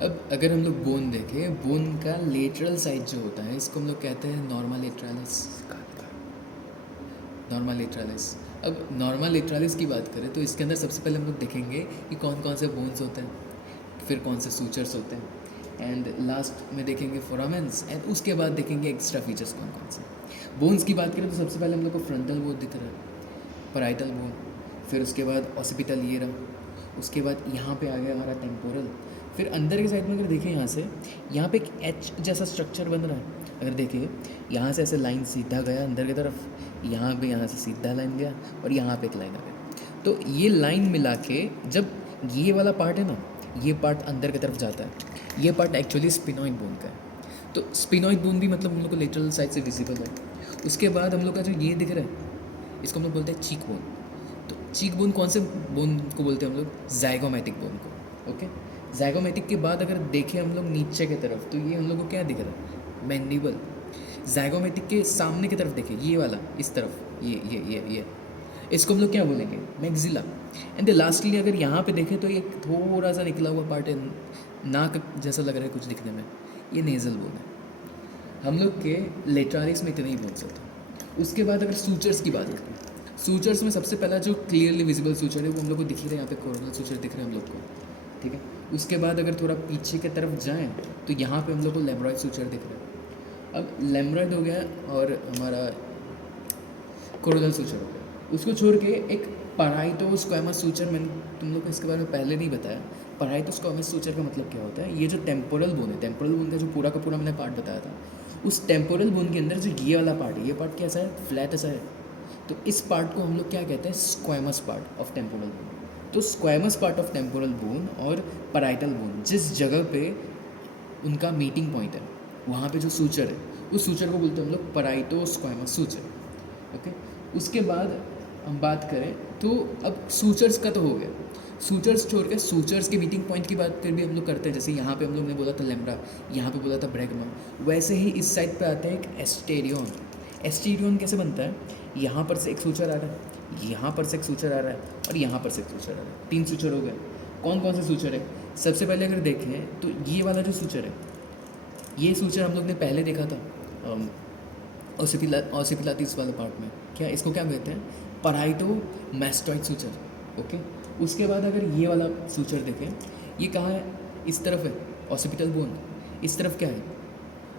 अब अगर हम लोग बोन देखें, बोन का लेटरल साइड जो होता है इसको हम लोग कहते हैं नॉर्मा लेटरालिस। नॉर्मा लेटरालिस। अब नॉर्मा लेटरालिस की बात करें तो इसके अंदर सबसे पहले हम लोग देखेंगे कि कौन कौन से बोन्स होते हैं, फिर कौन से सूचर्स होते हैं, एंड लास्ट में देखेंगे फोरामेंस, एंड उसके बाद देखेंगे एक्स्ट्रा फीचर्स कौन कौन से। बोन्स की बात करें तो सबसे पहले हम लोग को फ्रंटल बोन दिख रहा है, पैराइटल बोन, फिर उसके बाद ऑसिपिटल ये रहा, उसके बाद यहाँ पे आ गया हमारा टेम्पोरल, फिर अंदर के साइड में अगर देखें यहाँ पे एक एच जैसा स्ट्रक्चर बन रहा है। अगर देखिए यहाँ से ऐसे लाइन सीधा गया अंदर की तरफ, यहाँ से सीधा लाइन गया, और यहाँ पे एक लाइन आ गया। तो ये लाइन मिला के जब ये वाला पार्ट है ना, ये पार्ट अंदर की तरफ जाता है, ये पार्ट एक्चुअली स्पिनॉइड बोन का है। तो स्पिनॉइड बोन भी मतलब हम लोग को लेटरल साइड से विजिबल है। उसके बाद हम लोग का जो ये दिख रहा है इसको हम लोग बोलते हैं चीक बोन। तो चीक बोन कौन से बोन को बोलते हैं हम लोग? जाइगोमैटिक बोन को। ओके, जाइगोमैटिक के बाद अगर देखें हम लोग नीचे की तरफ तो ये हम लोग को क्या दिख रहा है? मैंडिबल। जाइगोमैटिक के सामने की तरफ देखिए, ये वाला इस तरफ, ये इसको हम लोग क्या बोलेंगे? मैक्सिला। एंड लास्टली अगर यहाँ पे देखें तो ये थोड़ा सा निकला हुआ पार्ट है, नाक जैसा लग रहा है कुछ दिखने में, ये नेज़ल बोन है। हम लोग के लेटरालिस में इतने ही बोन्स होते हैं। उसके बाद अगर सूचर्स की बात करें, सूचर्स में सबसे पहला जो क्लियरली विजिबल सूचर है वो हम लोग को दिख ही रहा है, यहाँ पे कोरोनल सूचर दिख रहे हैं हम लोग को, ठीक है। उसके बाद अगर थोड़ा पीछे की तरफ जाएं तो यहाँ पे हम लोग को लेम्ब्रॉइड सूचर दिख रहा है। अब लेम्ब्रॉइड हो गया और हमारा कोरोनल सूचर हो गया। उसको छोड़ के एक पैराइटो स्क्वैमस सूचर, मैंने तुम लोग को इसके बारे में पहले नहीं बताया। पैराइटो स्क्वैमस सूचर का मतलब क्या होता है? ये जो टेम्पोरल बोन है, टेम्पोरल बोन का जो पूरा का पूरा मैंने पार्ट बताया था, उस टेम्पोरल बोन के अंदर जो ये वाला पार्ट है, ये पार्ट कैसा है? फ्लैट ऐसा है। तो इस पार्ट को हम लोग क्या कहते हैं? Squamous part of temporal bone. तो squamous part of temporal bone और पैराइटल बोन जिस जगह पे उनका मीटिंग पॉइंट है, वहाँ पे जो सूचर है उस सूचर को बोलते हैं हम लोग पैराइटो स्क्वैमस सूचर। ओके, उसके बाद हम बात करें तो अब सूचर्स का तो हो गया। सूचर्स छोड़ के सूचर्स के मीटिंग पॉइंट की बात फिर भी हम लोग करते हैं। जैसे यहाँ पे हम लोग ने बोला था लेम्ब्रा, यहाँ पे बोला था ब्रैगमा, वैसे ही इस साइड पे आते हैं एक एस्टेरियन। एस्टेरियन कैसे बनता है? यहाँ पर से एक सूचर आ रहा है, यहाँ पर से एक सूचर आ रहा है, और यहाँ पर से एक सूचर आ रहा है। 3 सूचर हो गए। कौन कौन से सूचर है? सबसे पहले अगर देखें तो ये वाला जो सूचर है, ये सूचर हम लोग ने पहले देखा था ऑसिपिलाटिस वाले पार्ट में। क्या इसको क्या कहते हैं? पैराइटो मैस्टॉइड सूचर। ओके, उसके बाद अगर ये वाला सूचर देखें, ये कहाँ है? इस तरफ है ऑसिपिटल बोन, इस तरफ क्या है?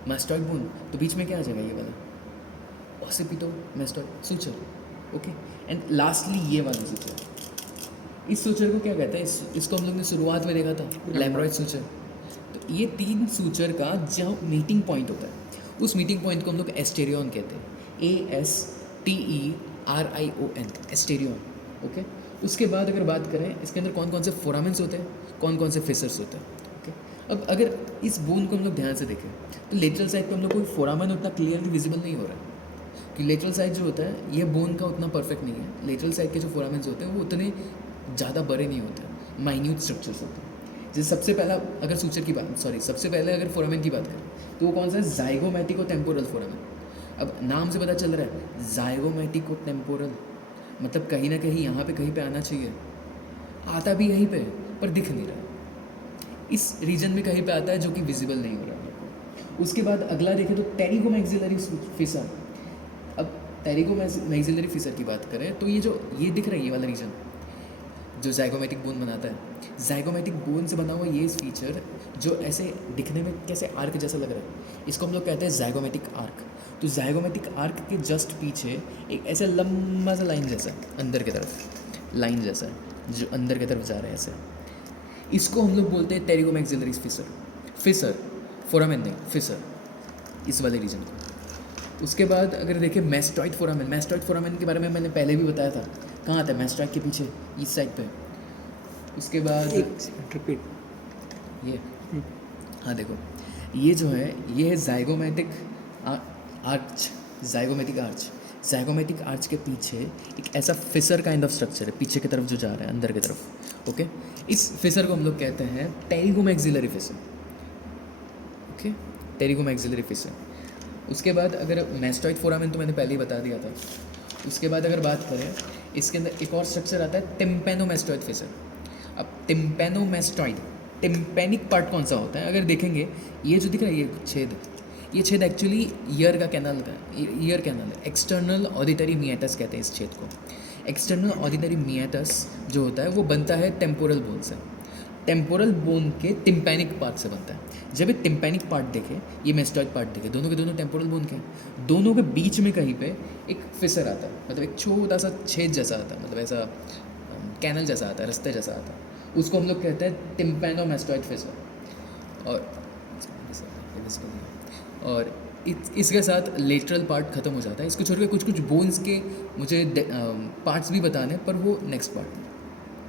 Mastoid bone. तो बीच में क्या आ जाएगा? ये वाला occipito mastoid suture. Okay, and lastly ये वाला सूचर, इस सूचर को क्या कहते हैं? इसको हम लोग ने शुरुआत में देखा था, लैम्ब्रॉइड सूचर। तो ये 3 सूचर का जो मीटिंग पॉइंट होता है, उस मीटिंग पॉइंट को हम लोग एस्टेरियन कहते हैं। ASTERION, एस्टेरियन। ओके, उसके बाद अगर बात करें इसके अंदर कौन कौन से फोरामेंस होते हैं, कौन कौन से फिशर्स होते हैं। ओके, अब अगर इस बोन को हम लोग ध्यान से देखें तो लेटरल साइड पे हम लोग कोई फोरामेन उतना क्लियरली विजिबल नहीं हो रहा है, कि लेटरल साइड जो होता है ये बोन का उतना परफेक्ट नहीं है। लेटरल साइड के जो फोरामेंस होते हैं वो उतने ज़्यादा बड़े नहीं होते, माइन्यूट स्ट्रक्चर्स होते हैं। जैसे सबसे पहला अगर सूचर की बात, सबसे पहले अगर फोरामेन की बात करें तो वो कौन सा है? जाइगोमैटिको टेम्पोरल फोरामेन। अब नाम से पता चल रहा है जाइगोमैटिको टेम्पोरल, मतलब कहीं ना कहीं यहाँ पे कहीं पे आना चाहिए, आता भी यहीं पे है पर दिख नहीं रहा। इस रीजन में कहीं पे आता है जो कि विजिबल नहीं हो रहा। उसके बाद अगला देखें तो टेरिगो मैक्सिलरी फिशर। अब टेरिगो मैक्सिलरी फिशर की बात करें तो ये दिख रहा है, ये वाला रीजन जो जाइगोमैटिक बोन बनाता है। जाइगोमैटिक बोन से बना हुआ ये फीचर जो ऐसे दिखने में कैसे आर्क जैसा लग रहा है, इसको हम लोग कहते हैं जाइगोमैटिक आर्क। तो जाइगोमैटिक आर्क के जस्ट पीछे एक ऐसे लंबा सा लाइन जैसा अंदर की तरफ लाइन जैसा जो अंदर की तरफ जा रहा है ऐसे, इसको हम लोग बोलते हैं टेरिगो मैक्सिलरी फिशर। फोरामेन नहीं, फिशर, इस वाले रीजन को। उसके बाद अगर देखें मैस्टॉइड फोरामेन के बारे में मैंने पहले भी बताया था। कहाँ आता है? मैस्टॉइड के पीछे, इस साइड पे। उसके बाद रिपीट ये, हाँ देखो, ये जो है ये है जाइगोमैटिक आर्च। जाइगोमैटिक आर्च के पीछे एक ऐसा फिशर काइंड ऑफ स्ट्रक्चर है पीछे की तरफ जो जा रहा है अंदर की तरफ। ओके, इस फिशर को हम लोग कहते हैं pterygomaxillary fissure. Okay, pterygomaxillary fissure. उसके बाद अगर मैस्टॉइड फोरामेन तो मैंने पहले ही बता दिया था। उसके बाद अगर बात करें इसके अंदर एक और स्ट्रक्चर आता है टिम्पेनोमैस्टॉइड फिशर। अब टिम्पेनोमैस्टॉइड टिम्पैनिक पार्ट कौन सा होता है, अगर देखेंगे ये जो दिख रहा है ये छेद एक्चुअली ईयर का कैनल का ईयर कैनल है। एक्सटर्नल ऑडिटरी मियाटस कहते हैं इस छेद को। एक्सटर्नल ऑडिटरी मियाटस जो होता है वो बनता है टेम्पोरल बोन से। टेम्पोरल बोन के टिम्पैनिक पार्ट से बनता है। जब ये टिम्पैनिक पार्ट देखें, ये मेस्टॉइड पार्ट देखें, दोनों के दोनों टेम्पोरल बोन के हैं, दोनों के बीच में कहीं पे एक फिसर आता है, मतलब एक छोटा सा छेद जैसा आता है, मतलब ऐसा कैनल जैसा आता है, रास्ते जैसा आता है, उसको हम लोग कहते हैं टिम्पैनोमेस्टॉइड फिसर। और इसके साथ लेटरल पार्ट ख़त्म हो जाता है। इसको छोड़ के कुछ कुछ बोन्स के मुझे पार्ट्स भी बताने, पर वो नेक्स्ट पार्ट में।